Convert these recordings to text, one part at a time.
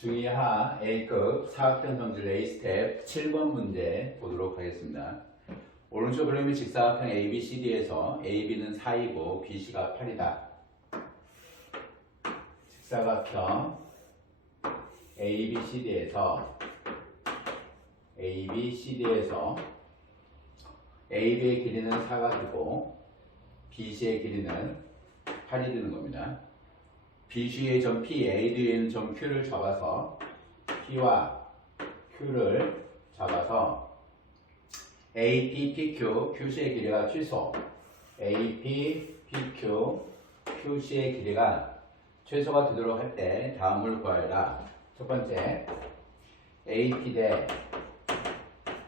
중2하 A급 사각형 성질 A스텝 7번 문제 보도록 하겠습니다. 오른쪽 그림의 직사각형 ABCD에서 AB는 4이고 BC가 8이다. 직사각형 ABCD에서 AB의 길이는 4가 되고 BC의 길이는 8이 되는 겁니다. BC의 점 P, A 뒤에 있는 점 Q를 잡아서 P와 Q를 잡아서 AP, PQ, QC의 길이가 최소 AP, PQ, QC의 길이가 최소가 되도록 할 때 다음을 구하여라. 첫 번째 AP 대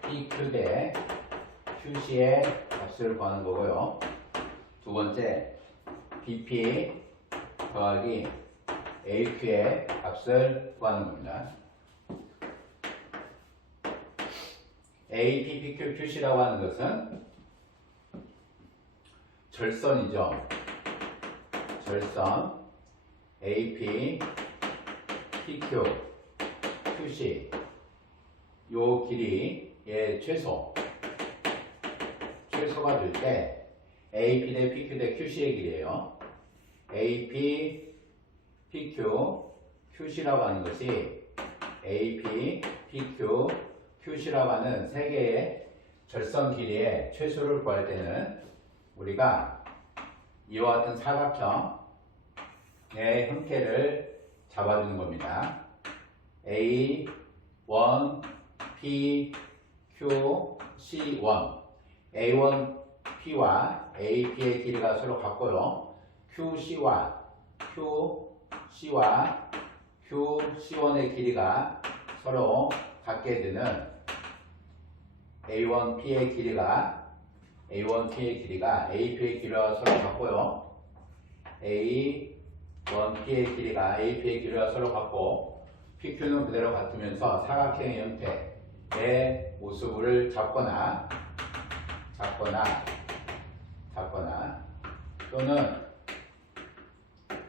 PQ 대 QC의 값을 구하는 거고요. 두 번째 BP 더하기 AQ의 값을 구하는 겁니다. AP, PQ, QC라고 하는 것은 절선이죠. 절선 AP, PQ, QC 요 길이의 최소가 될 때 AP 대 PQ 대 QC의 길이에요. AP, PQ, QC라고 하는 것이 AP, PQ, QC라고 하는 세 개의 절선 길이의 최소를 구할 때는 우리가 이와 같은 사각형의 형태를 잡아주는 겁니다. A, 1, P, Q, C1 A1, P와 AP의 길이가 서로 같고요. QC와 QC1의 길이가 서로 같게 되는 A1P의 길이가 AP의 길이와 서로 같고요. A1P의 길이가 AP의 길이와 서로 같고 PQ는 그대로 같으면서 사각형의 형태의 모습을 잡거나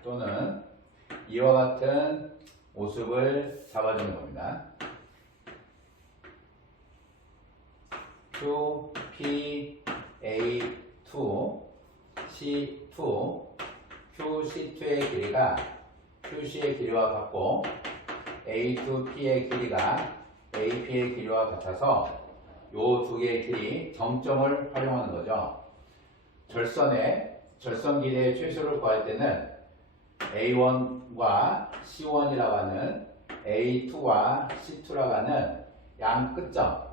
또는 이와 같은 모습을 잡아주는 겁니다. Q, P, A2, C2, QC2의 길이가 QC의 길이와 같고 A2P의 길이가 AP의 길이와 같아서 이 두 개의 길이 정점을 활용하는 거죠. 절선 길이의 최소를 구할 때는 A1과 C1이라고 하는 A2와 C2라고 하는 양 끝점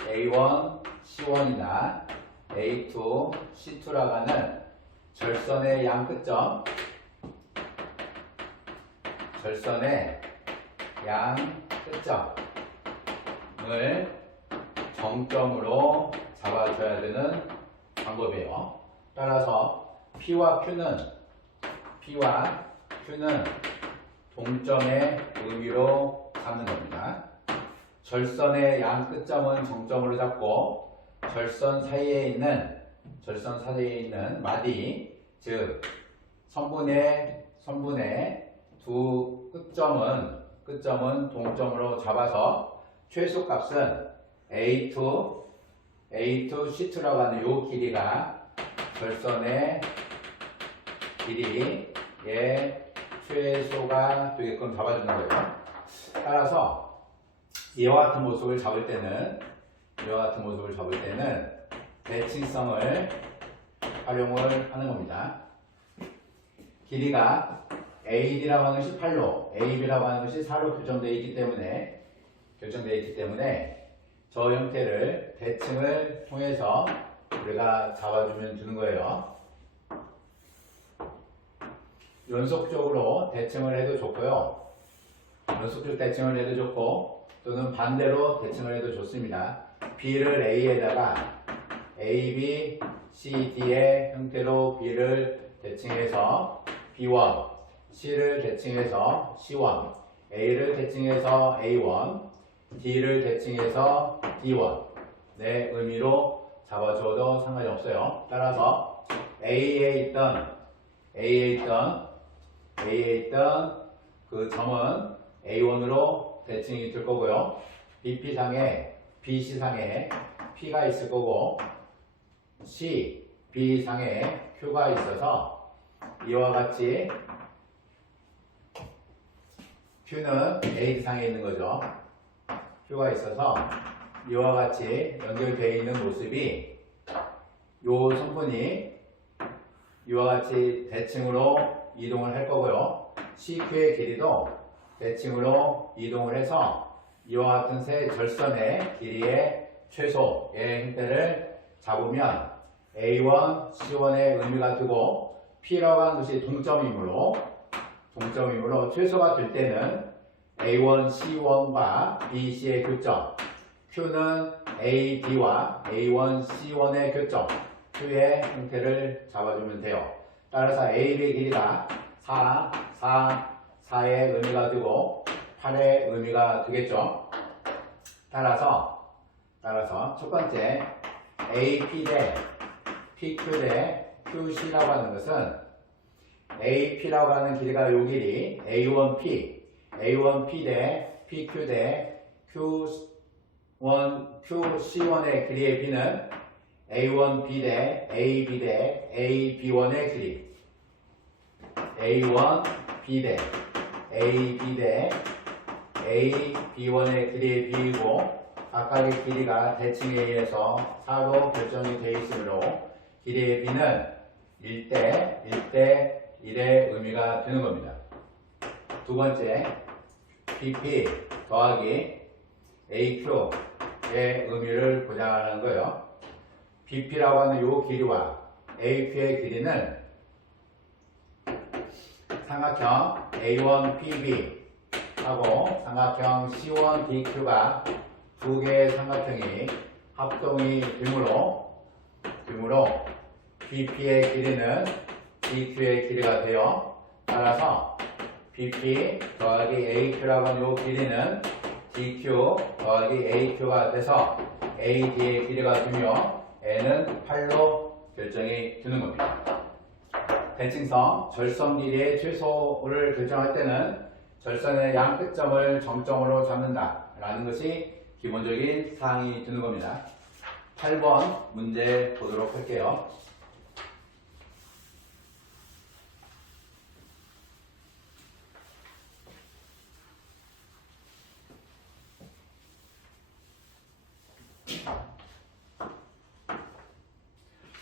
A1, C1이나 A2, C2라고 하는 절선의 양 끝점을 정점으로 잡아줘야 되는 방법이에요. 따라서 P와 Q는 동점의 의미로 잡는 겁니다. 절선의 양 끝점은 정점으로 잡고 절선 사이에 있는 마디, 즉 선분의 두 끝점은 동점으로 잡아서 최소값은 A2, C2라고 하는 이 길이가 절선의 길이의 최소가 되게끔 잡아주는 거예요. 따라서 이와 같은 모습을 잡을 때는 대칭성을 활용을 하는 겁니다. 길이가 AD라고 하는 것이 8로, AB라고 하는 것이 4로 교정되어 있기 때문에 저 형태를 대칭을 통해서 우리가 잡아주면 되는 거예요. 연속적으로 대칭을 해도 좋고요. 연속적 대칭을 해도 좋고 또는 반대로 대칭을 해도 좋습니다. B를 A에다가 AB, CD의 형태로 B를 대칭해서 B1, C를 대칭해서 C1, A를 대칭해서 A1, D를 대칭해서 D1 네 의미로 잡아줘도 상관이 없어요. 따라서 A에 있던 그 점은 A1으로 대칭이 될 거고요. BP상에 BC상에 P가 있을 거고 C, B상에 Q가 있어서 이와 같이 Q는 A상에 있는 거죠. Q가 있어서 이와 같이 연결되어 있는 모습이 요 성분이 이와 같이 대칭으로 이동을 할 거고요. CQ의 길이도 대칭으로 이동을 해서 이와 같은 세 절선의 길이의 최소의 형태를 잡으면 A1, C1의 의미가 되고 P라고 하는 것이 동점이므로 최소가 될 때는 A1, C1과 BC의 교점, Q는 A, B와 A1, C1의 교점, Q의 형태를 잡아주면 돼요. 따라서 AB의 길이가 4의 의미가 되고 8의 의미가 되겠죠. 따라서 첫 번째 AP 대 PQ 대 QC라고 하는 것은 AP라고 하는 길이가 요 길이 A1P 대 PQ 대 QC1의 길이의 B는 A1B 대 AB 대 AB1의 길이 A1B 대 AB 대 AB1의 길이의 B이고 각각의 길이가 대칭에 의해서 4로 결정이 되어 있으므로 길이의 B는 1대 1의 의미가 되는 겁니다. 두 번째, BP 더하기 AQ의 의미를 보자는 거예요. BP라고 하는 이 길이와 AQ의 길이는 삼각형 A1PB 하고 삼각형 C1DQ가 두 개의 삼각형이 합동이 되므로 BP의 길이는 DQ의 길이가 되어 따라서 BP 더하기 AQ라고 하는 이 길이는 DQ 더하기 AQ가 돼서 AD의 길이가 되며 N은 8로 결정이 되는 겁니다. 대칭성 절선 길이의 최소를 결정할 때는 절선의 양 끝점을 정점으로 잡는다 라는 것이 기본적인 사항이 되는 겁니다. 8번 문제 보도록 할게요.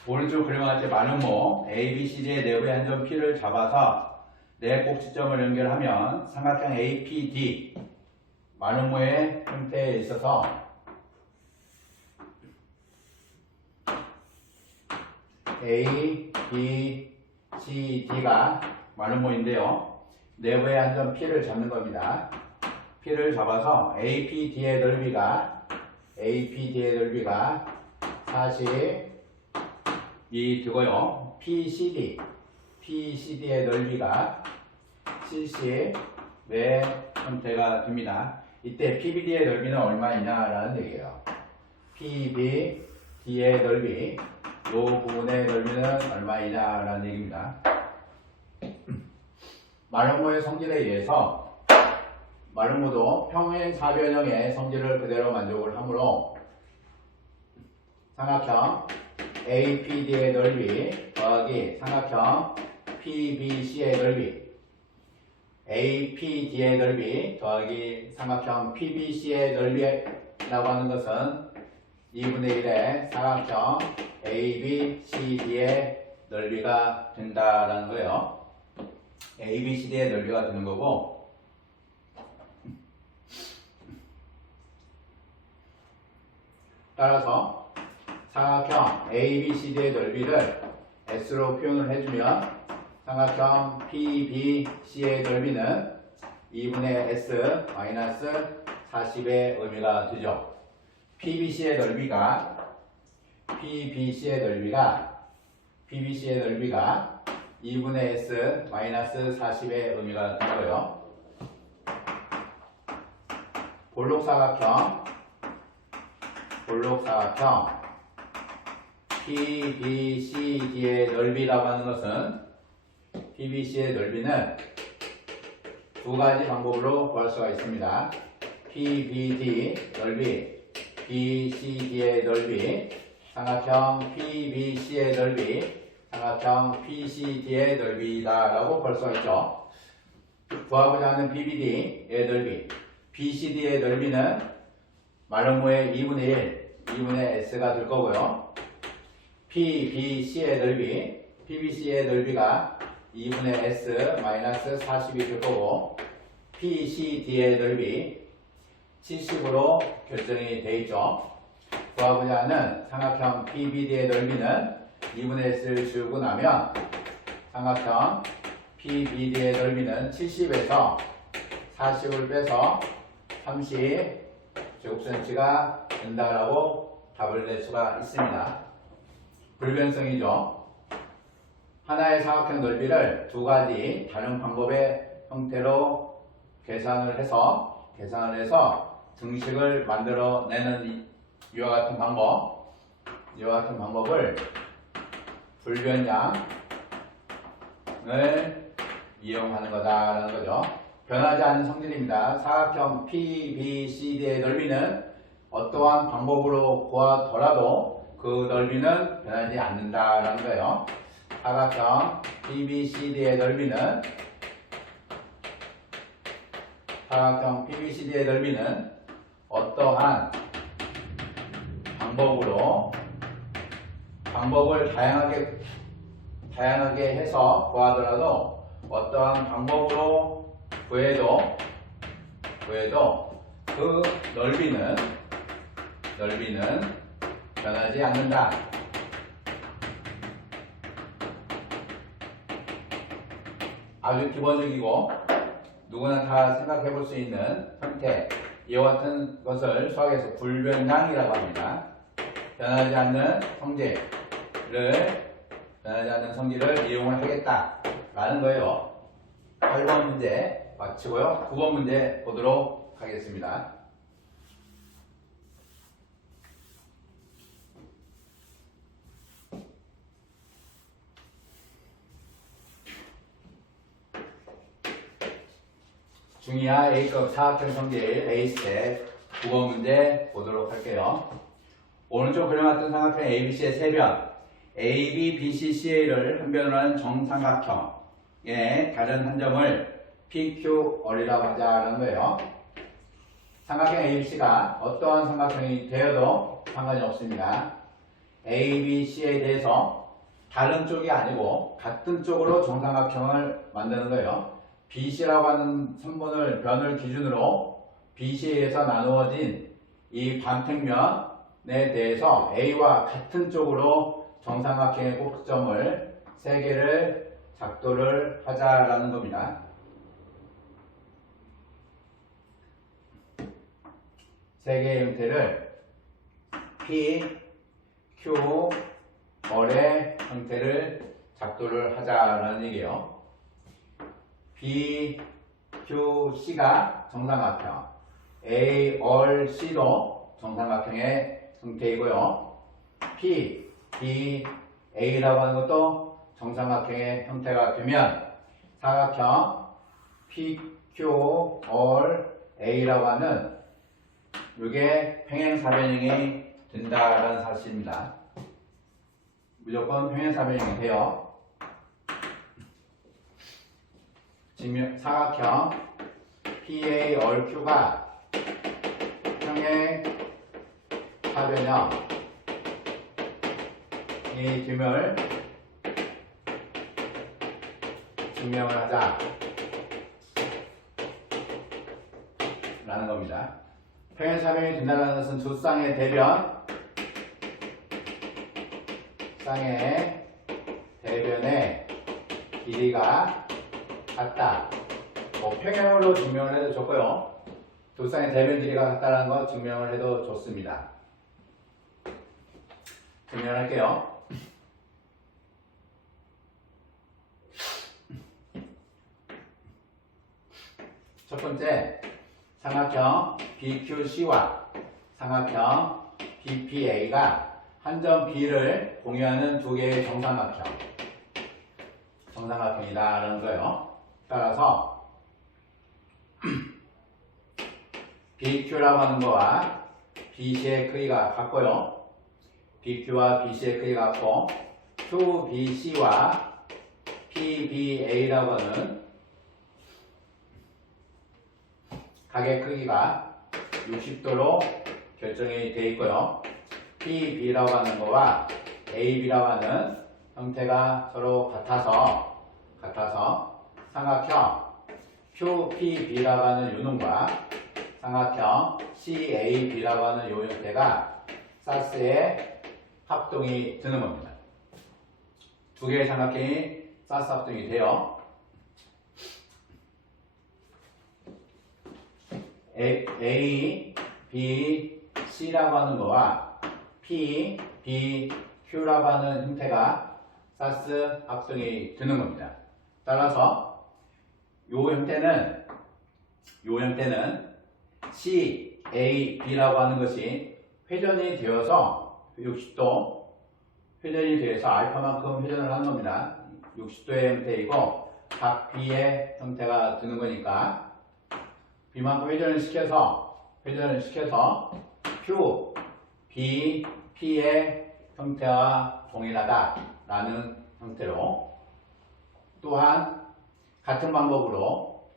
오른쪽 그림과 같이 마름모 ABCD의 내부의 한 점 P를 잡아서 네 꼭지점을 연결하면 삼각형 APD 마름모의 형태에 있어서 A, B, C, D가 마름모인데요. 내부의 한 점 P를 잡는 겁니다. P를 잡아서 APD의 넓이가 40이 되고요. PCD의 넓이가 70의 형태가 됩니다. 이때 PBD의 넓이는 얼마이냐라는 얘기예요. PBD의 넓이, 이 부분의 넓이는 얼마이냐라는 얘기입니다. 마름모의 성질에 의해서 마름모도 평행 사변형의 성질을 그대로 만족을 하므로 삼각형 APD의 넓이 더하기 삼각형 PBC의 넓이 APD의 넓이 더하기 삼각형 PBC의 넓이라고 하는 것은 2분의 1의 삼각형 ABCD의 넓이가 된다라는 거예요. ABCD의 넓이가 되는 거고 따라서 삼각형 ABCD의 넓이를 S로 표현을 해주면 삼각형 PBC의 넓이는 2분의 S 마이너스 40의 의미가 되죠. PBC의 넓이가 2분의 S 마이너스 40의 의미가 되고요. 볼록사각형 PBCD의 넓이라고 하는 것은 PBC의 넓이는 두 가지 방법으로 구할 수가 있습니다. PBD 넓이, BCD의 넓이, 삼각형 PBC의 넓이, 삼각형 PCD의 넓이다라고 볼 수가 있죠. 구하고자 하는 BBD의 넓이, BCD의 넓이는 마름모의 2분의 1, 2분의 S가 될 거고요. PBC의 넓이, PBC의 넓이가 2분의 S 마이너스 40이 될 거고, PCD의 넓이 70으로 결정이 되어 있죠. 구하고자 하는 삼각형 PBD의 넓이는 2분의 S를 지우고 나면 삼각형 PBD의 넓이는 70에서 40을 빼서 30제곱센치가 된다라고 답을 낼 수가 있습니다. 불변성이죠. 하나의 사각형 넓이를 두 가지 다른 방법의 형태로 계산을 해서 등식을 만들어내는 이와 같은 방법을 불변량을 이용하는 거다라는 거죠. 변하지 않는 성질입니다. 사각형 PBCD의 넓이는 어떠한 방법으로 구하더라도 그 넓이는 변하지 않는다라는 거예요. 사각형 PBCD의 넓이는 어떠한 방법을 다양하게 해서 구하더라도 어떠한 방법으로 구해도 그 넓이는 변하지 않는다. 아주 기본적이고 누구나 다 생각해 볼 수 있는 형태, 이와 같은 것을 수학에서 불변량이라고 합니다. 변하지 않는 성질을 이용을 하겠다라는 거예요. 8번 문제 마치고요. 9번 문제 보도록 하겠습니다. 중이하 A급 사각형 성질 A스텝 9번 문제 보도록 할게요. 오른쪽 그려놨던 삼각형 ABC의 세 변, AB, BC, CA를 한 변으로 하는 정삼각형의 다른 한 점을 PQR이라고 하자는 거예요. 삼각형 ABC가 어떠한 삼각형이 되어도 상관이 없습니다. ABC에 대해서 다른 쪽이 아니고 같은 쪽으로 정삼각형을 만드는 거예요. BC라고 하는 선분을 변을 기준으로 BC에서 나누어진 이 반평면에 대해서 A와 같은 쪽으로 정삼각형의 꼭지점을 3개를 작도를 하자라는 겁니다. 3개의 형태를 P, Q, R의 형태를 작도를 하자라는 얘기예요. B, Q, C가 정삼각형, A, R, C도 정삼각형의 형태이고요. P, D, A라고 하는 것도 정삼각형의 형태가 되면 사각형 P, Q, R, A라고 하는 이게 평행사변형이 된다라는 사실입니다. 무조건 평행사변형이 돼요. 사각형 PARQ가 평행사변형이 됨을 증명을 하자 라는 겁니다. 평행사변형이 된다는 것은 두 쌍의 대변의 길이가 같다. 평행으로 증명을 해도 좋고요. 두 쌍의 대변 길이가 같다는 거 증명을 해도 좋습니다. 증명할게요. 첫 번째, 삼각형 BQC와 삼각형 BPA가 한 점 B를 공유하는 두 개의 정삼각형이다라는 거예요. 따라서 BQ라고 하는 거와 BC의 크기가 같고요. BQ와 BC의 크기가 같고 QBC와 PBA라고 하는 각의 크기가 60도로 결정이 되어 있고요. PB라고 하는 거와 AB라고 하는 형태가 서로 같아서 삼각형 QPB라고 하는 요놈과 삼각형 CAB라고 하는 요 형태가 사스의 합동이 되는 겁니다. 두 개의 삼각형이 사스 합동이 돼요. A, B, C라고 하는 거와 P, B, Q라고 하는 형태가 사스 합동이 되는 겁니다. 따라서 요 형태는 C, A, B라고 하는 것이 회전이 되어서 60도 회전이 되어서 알파만큼 회전을 하는 겁니다. 60도의 형태이고 각 B의 형태가 되는 거니까 B만큼 회전을 시켜서 Q, B, P의 형태와 동일하다라는 형태로 또한 같은 방법으로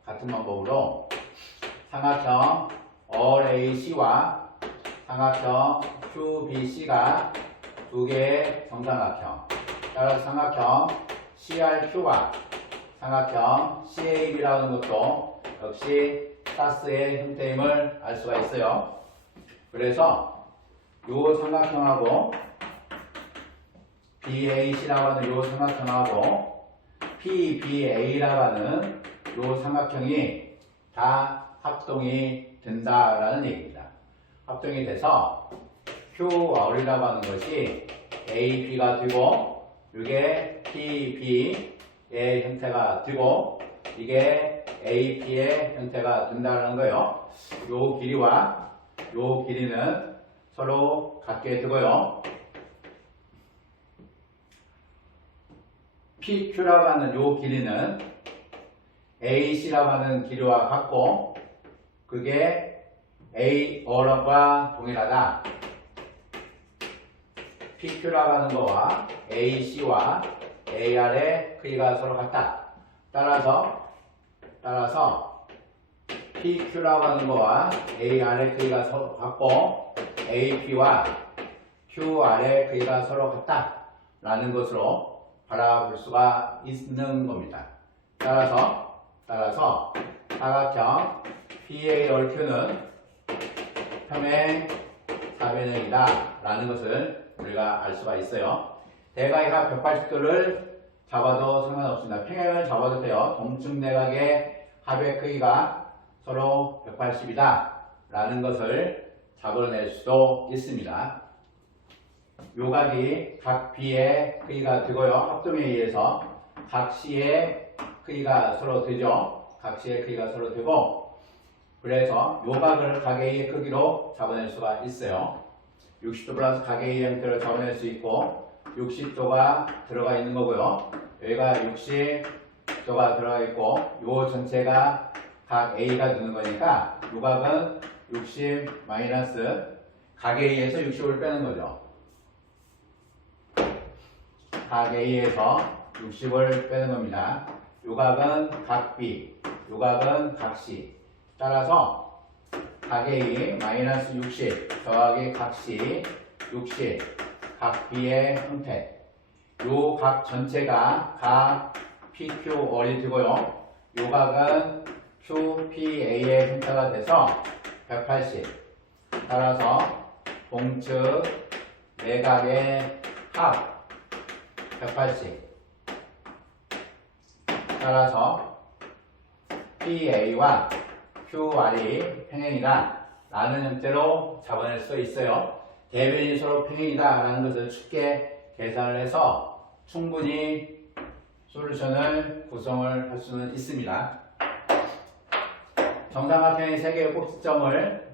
삼각형 RAC와 삼각형 QBC가 두 개의 정삼각형, 따라서 삼각형 CRQ와 삼각형 CAB라는 것도 역시 사스의 형태임을 알 수가 있어요. 그래서 이 삼각형하고 BAC라고 하는 이 삼각형하고 PBA라고 하는 이 삼각형이 다 합동이 된다라는 얘기입니다. 합동이 돼서 QR이라고 하는 것이 AB가 되고 이게 PB의 형태가 되고 이게 AP의 형태가 된다는 거예요. 요 길이와 요 길이는 서로 같게 되고요. PQ라고 하는 요 길이는 AC라고 하는 길이와 같고 그게 AR과 동일하다. PQ라고 하는 거와 AC와 AR의 크기가 서로 같다. 따라서 PQ라고 하는 거와 AR의 크기가 서로 같고 AP와 QR의 크기가 서로 같다 라는 것으로 바라볼 수가 있는 겁니다. 따라서 사각형 PARQ는 평행 사변형이다 라는 것을 우리가 알 수가 있어요. 대각이가 180도를 잡아도 상관없습니다. 평행을 잡아도 돼요. 동측 내각의 합의 크기가 서로 180이다 라는 것을 잡아낼 수도 있습니다. 요각이 각 B의 크기가 되고요. 합동에 의해서 각 C의 크기가 서로 되죠. 각 C의 크기가 서로 되고 그래서 요각을 각 A의 크기로 잡아낼 수가 있어요. 60도 플러스 각 A의 형태를 잡아낼 수 있고 60도가 들어가 있는 거고요. 여기가 60도가 들어가 있고 요 전체가 각 A가 되는 거니까 요각은 60 마이너스 각 A에서 60을 빼는 거죠. 각 A에서 60을 빼는 겁니다. 요각은 각 B, 요각은 각 C. 따라서 각 A 마이너스 60 더하기 각 C 60 각 B의 형태. 요 각 전체가 각 PQR이 되고요. 요 각은 QPA의 형태가 돼서 180. 따라서 동측 내각의 합 180. 따라서 PA와 QR이 평행이다 라는 형태로 잡아낼 수 있어요. 대변이 서로 평행이다 라는 것을 쉽게 계산을 해서 충분히 솔루션을 구성을 할 수는 있습니다. 정삼각형의 세 개의 꼭지점을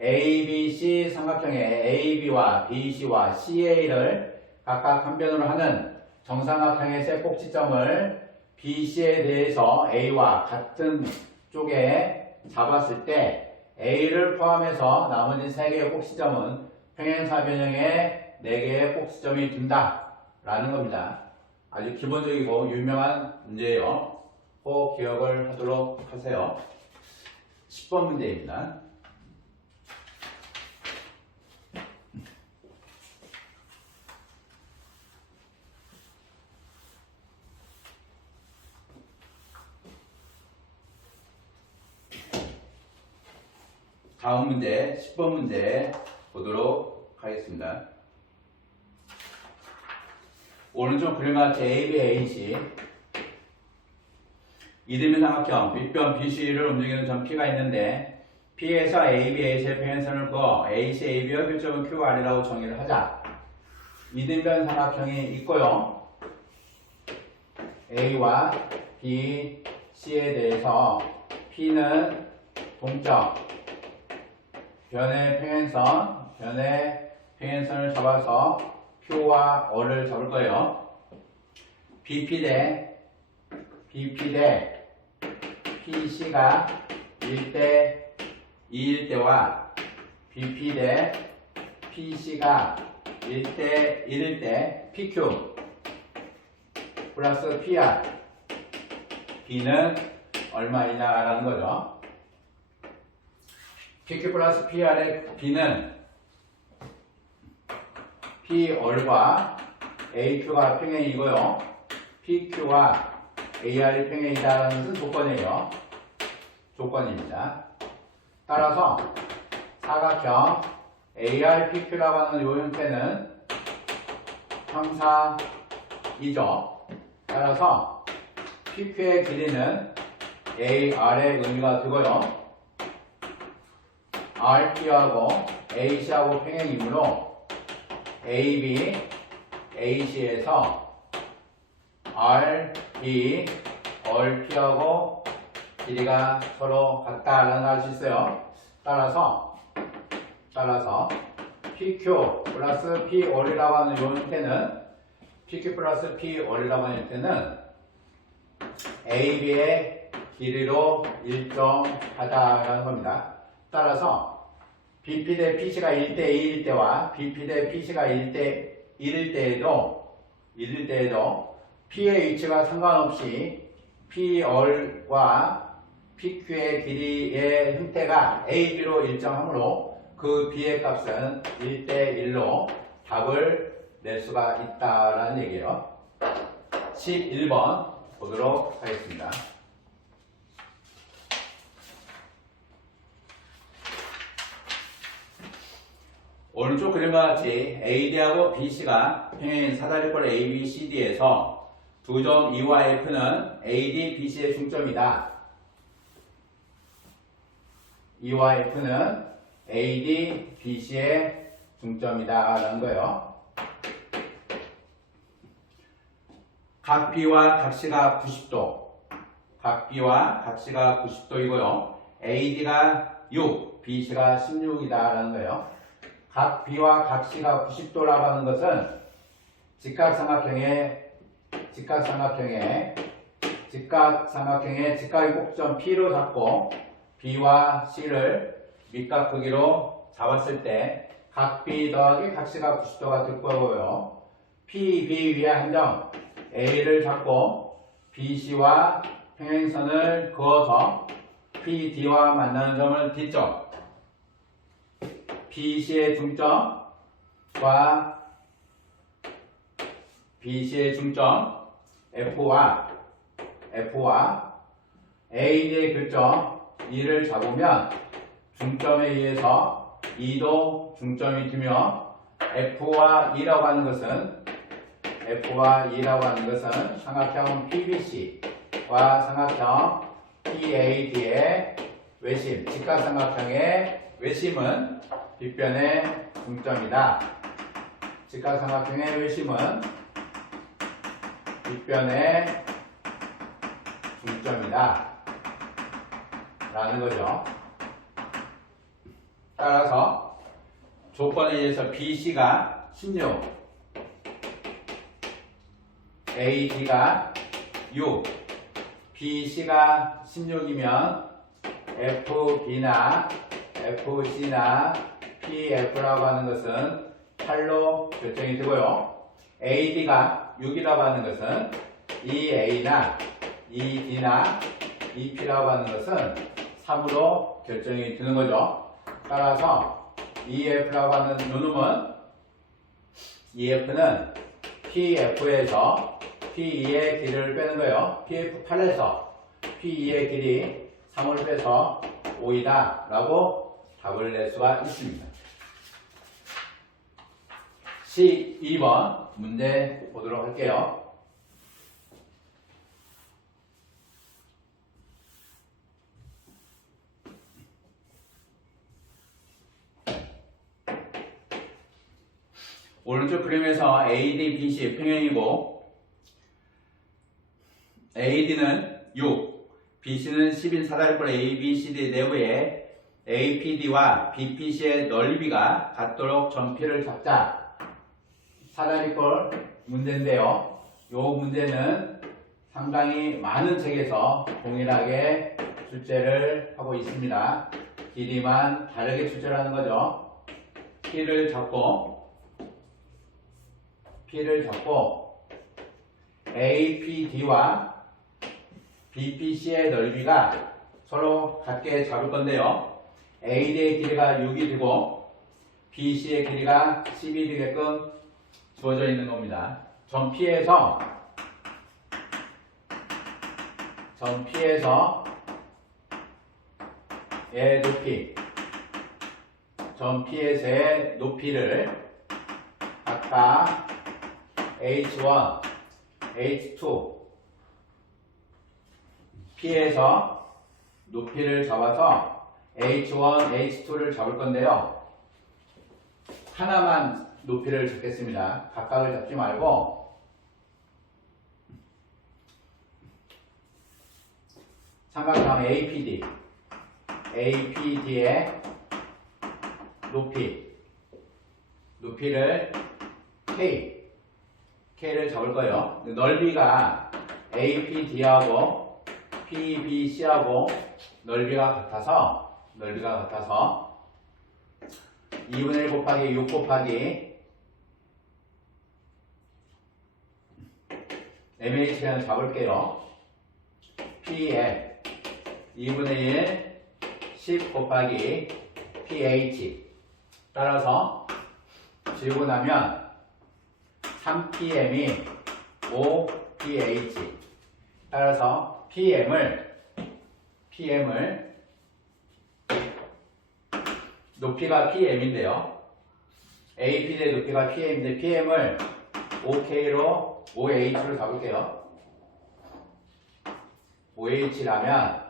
ABC 삼각형의 AB와 BC와 CA를 각각 한 변으로 하는 정삼각형의 세 꼭지점을 BC에 대해서 A와 같은 쪽에 잡았을 때 A를 포함해서 나머지 3개의 꼭지점은 평행사 변형에 4개의 꼭지점이 든다 라는 겁니다. 아주 기본적이고 유명한 문제예요. 꼭 기억을 하도록 하세요. 10번 문제입니다. 다음 문제, 10번 문제 보도록 하겠습니다. 오른쪽 그림과 같이 AB, AC 이등변 삼각형 윗변 BC를 움직이는 점 P가 있는데 P에서 AB, AC의 평행선을 그어 AC, AB의 교점은 QR이라고 정의를 하자. 이등변 삼각형이 있고요. A와 B, C에 대해서 P는 동점 변의 평행선을 잡아서 Q와 R을 잡을 거예요. BP 대 PC가 1대 2일 때와 BP 대 PC가 1대 1일 때 PQ 플러스 PR B는 얼마이냐라는 거죠. PQ 플러스 PR의 B는 PR과 AQ가 평행이고요. PQ와 AR이 평행이다라는 것은 조건이에요. 조건입니다. 따라서 사각형 ARPQ라고 하는 이 형태는 형사이죠. 따라서 PQ의 길이는 AR의 의미가 되고요. RP하고 AC하고 평행이므로 AB, AC에서 RB, RP하고 길이가 서로 같다라는 걸 알 수 있어요. 따라서 PQ 플러스 PR이라고 하는 이 형태는 PQ 플러스 PR이라고 하는 형태는 AB의 길이로 일정하다라는 겁니다. 따라서 BP 대 PC가 1대 2일 때와 BP 대 PC가 1대 1일 때에도 P의 위치가 상관없이 PR과 PQ의 길이의 형태가 AB로 일정하므로 그 B의 값은 1대 1로 답을 낼 수가 있다라는 얘기예요. 11번 보도록 하겠습니다. 오른쪽 그림과 같이 AD하고 BC가 평행인 사다리꼴 ABCD에서 두 점 E와 F는 AD, BC의 중점이다. E와 F는 AD, BC의 중점이다 라는 거예요. 각 B와 각 C가 90도, 각 B와 각 C가 90도이고요. AD가 6, BC가 16이다 라는 거예요. 각 B와 각 C가 90도라고 하는 것은 직각삼각형의 직각의 꼭지점 P로 잡고 B와 C를 밑각 크기로 잡았을 때 각 B 더하기 각 C가 90도가 될 거고요. P, B 위에 한점 A를 잡고 BC와 평행선을 그어서 PD와 만나는 점을 D점 BC의 중점과 BC의 중점 F와 AD의 교점 E를 잡으면 중점에 의해서 E도 중점이 되며 F와 E라고 하는 것은 삼각형 PBC와 삼각형 PAD의 외심, 직각삼각형의 외심은 빗변의 중점이다. 직각삼각형의 외심은 빗변의 중점이다. 라는 거죠. 따라서 조건에 의해서 BC가 16, AD가 6, BC가 16이면 FB나 FC나 PF라고 하는 것은 8로 결정이 되고요. AD가 6이라고 하는 것은 EA나 ED나 EP라고 하는 것은 3으로 결정이 되는 거죠. 따라서 EF라고 하는 요놈은 EF는 PF에서 P2의 길이를 빼는 거예요. PF8에서 P2의 길이 3을 빼서 5이다 라고 답을 낼 수가 있습니다. 12번 문제 보도록 할게요. 오른쪽 그림에서 AD, BC 평행이고 AD는 6, BC는 10인 사다리꼴 ABCD 내부에 APD와 BPC의 넓이가 같도록 점피를 잡자. 사다리꼴 문제인데요. 이 문제는 상당히 많은 책에서 동일하게 출제를 하고 있습니다. 길이만 다르게 출제를 하는 거죠. P를 잡고 APD와 BPC의 넓이가 서로 같게 잡을 건데요. AD의 길이가 6이 되고 BC의 길이가 10이 되게끔 주어져 있는 겁니다. 점 P에서 의 높이, 점 P에서의 높이를 각각 H1, H2, P에서 높이를 잡아서 H1, H2를 잡을 건데요. 하나만 높이를 잡겠습니다. 각각을 잡지 말고 삼각형 APD의 높이를 K를 잡을 거예요. 넓이가 APD하고 PBC하고 넓이가 같아서 2분의 1 곱하기 6 곱하기 MH는 잡을게요. PL 2분의 1 10 곱하기 PH 따라서 지우고 나면 3PM이 5PH 따라서 PM을 높이가 PM인데요. APD의 높이가 PM인데 PM을 5K로 5H로 잡을게요. 5H라면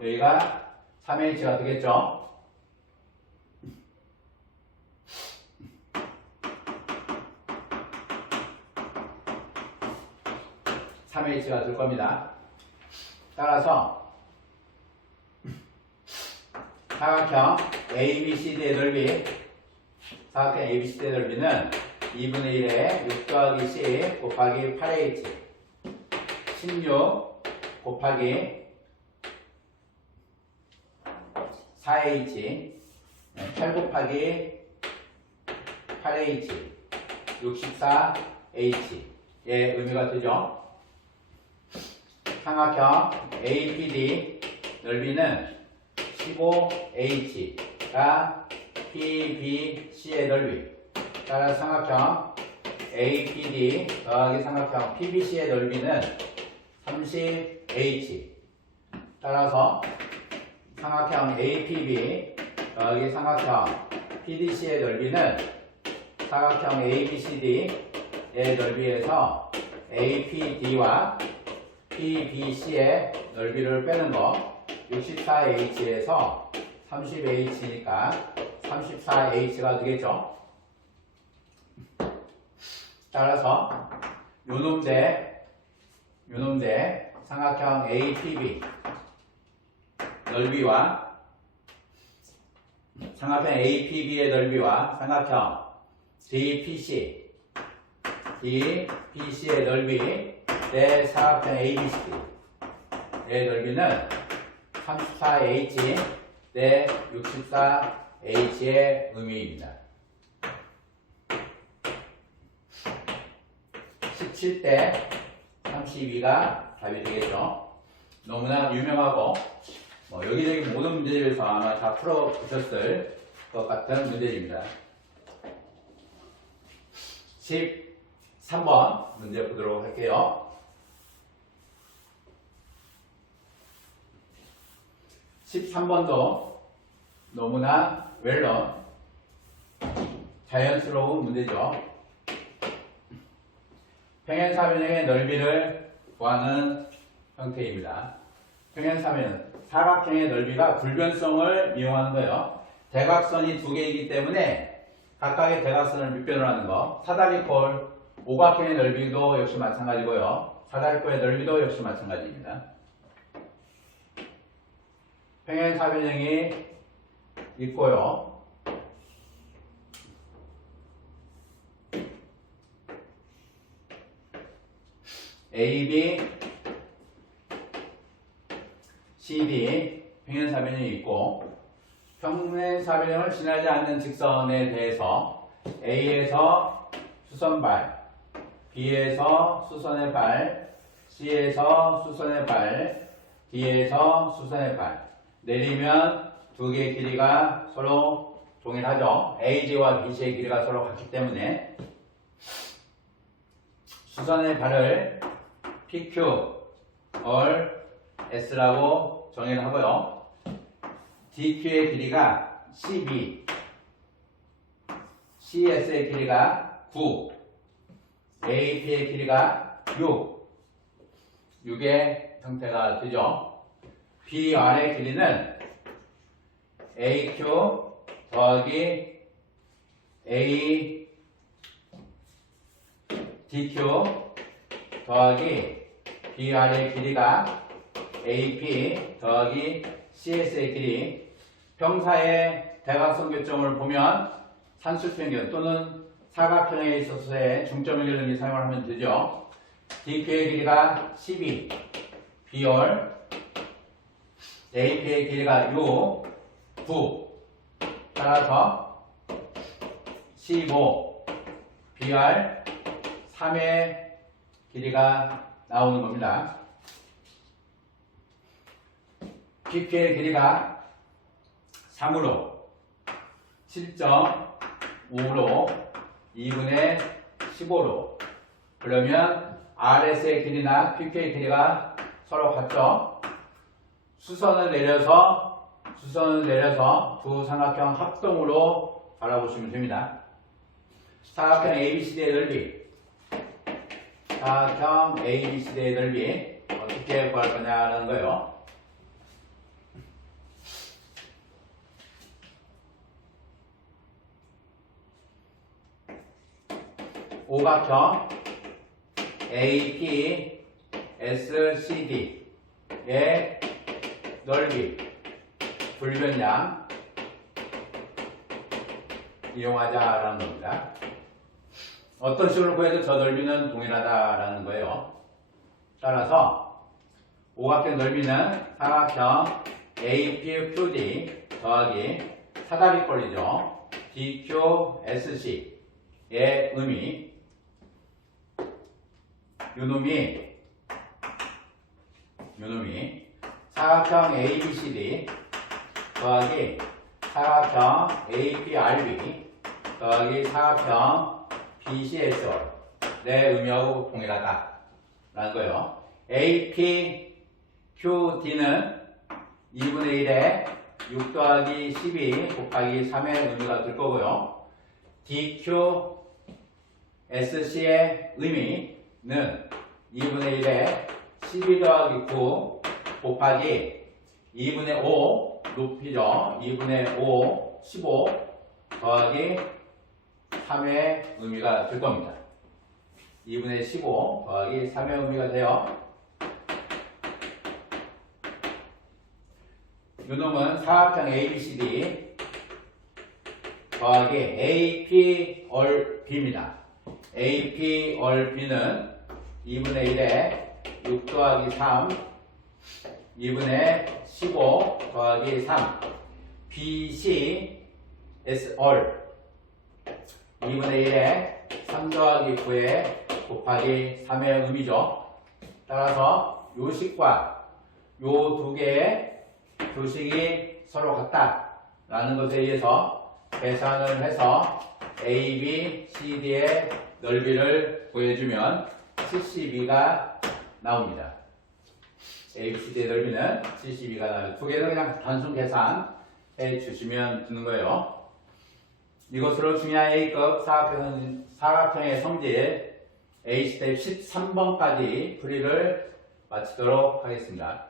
여기가 3H가 되겠죠. H가 될 겁니다. 따라서 사각형 ABCD의 넓이는 2분의 1에 6 더하기 C 곱하기 8H 16 곱하기 4H 8 곱하기 8H 64H의 의미가 되죠. 삼각형 APD 넓이는 15H가 PBC의 넓이 따라 삼각형 APD 더하기 삼각형 PBC의 넓이는 30H 따라서 삼각형 APB 더하기 삼각형 PDC의 넓이는 사각형 ABCD의 넓이에서 APD와 PBC의 넓이를 빼는 거 64H에서 30H니까 34H가 되겠죠. 따라서 요놈대 삼각형 APB 넓이와 삼각형 APB의 넓이와 삼각형 DPC의 넓이 내 사각형 ABCD의 넓이는 34H 내 64H의 의미입니다. 17대 32가 답이 되겠죠. 너무나 유명하고 여기저기 모든 문제집에서 아마 다 풀어보셨을 것 같은 문제입니다. 13번 문제 보도록 할게요. 13번도 너무나 웰런 자연스러운 문제죠. 평행사변형의 넓이를 구하는 형태입니다. 평행사변은 사각형의 넓이가 불변성을 이용하는 거예요. 대각선이 두 개이기 때문에 각각의 대각선을 밑변을 하는 거. 사다리꼴, 오각형의 넓이도 역시 마찬가지고요. 사다리꼴의 넓이도 역시 마찬가지입니다. 평행사변형이 있고요. AB, CD 평행사변형이 있고 평행사변형을 지나지 않는 직선에 대해서 A에서 수선발, B에서 수선의 발, C에서 수선의 발, D에서 수선의 발 내리면 두 개의 길이가 서로 동일하죠. AG와 BC의 길이가 서로 같기 때문에 수선의 발을 PQ, 얼, S라고 정의를 하고요. DQ의 길이가 12, CS의 길이가 9, AP의 길이가 6의 형태가 되죠. BR의 길이는 AQ 더하기 A DQ 더하기 BR의 길이가 AP 더하기 CS의 길이. 평사의 대각선 교점을 보면 산술평균 또는 사각형에 있어서의 중점 연결등기 사용을 하면 되죠. DQ의 길이가 12, BR AP의 길이가 6, 9 따라서 15, BR 3의 길이가 나오는 겁니다. PQ의 길이가 3으로 7.5로 2분의 15로 그러면 RS의 길이나 PQ의 길이가 서로 같죠. 수선을 내려서 두 삼각형 합동으로 바라보시면 됩니다. 사각형 ABCD의 넓이, 사각형 ABCD의 넓이 어떻게 구할 거냐는 거예요. 오각형 AP, SCD의 넓이, 불변량 이용하자라는 겁니다. 어떤 식으로 구해도 저 넓이는 동일하다라는 거예요. 따라서 오각형 넓이는 사각형 APQD 더하기 사다리꼴이죠. DQSC의 의미. 요놈이 사각형 ABCD 더하기 사각형 APRB 더하기 사각형 BCS의 의미하고 동일하다 라는 거예요. APQD는 2분의 1에 6 더하기 12 곱하기 3의 의미가 될 거고요. DQSC의 의미는 2분의 1에 12 더하기 9 곱하기 2분의 5 높이죠. 2분의 5, 15 더하기 3의 의미가 될 겁니다. 2분의 15 더하기 3의 의미가 돼요. 이놈은 사각형 ABCD 더하기 AP 얼 B입니다. AP 얼 B는 2분의 1에 6 더하기 3 2분의 15 더하기 3 BC is all 2분의 1에 3 더하기 9에 곱하기 3의 의미죠. 따라서 요 식과 요 두 개의 조식이 서로 같다 라는 것에 의해서 계산을 해서 A, B, C, D의 넓이를 구해주면 72가 나옵니다. A, B, C, D의 넓이는 72가 나와요. 두 개는 그냥 단순 계산해 주시면 되는 거예요. 이것으로 중요한 A급 사각형의 성질 A 스텝 13번까지 풀이를 마치도록 하겠습니다.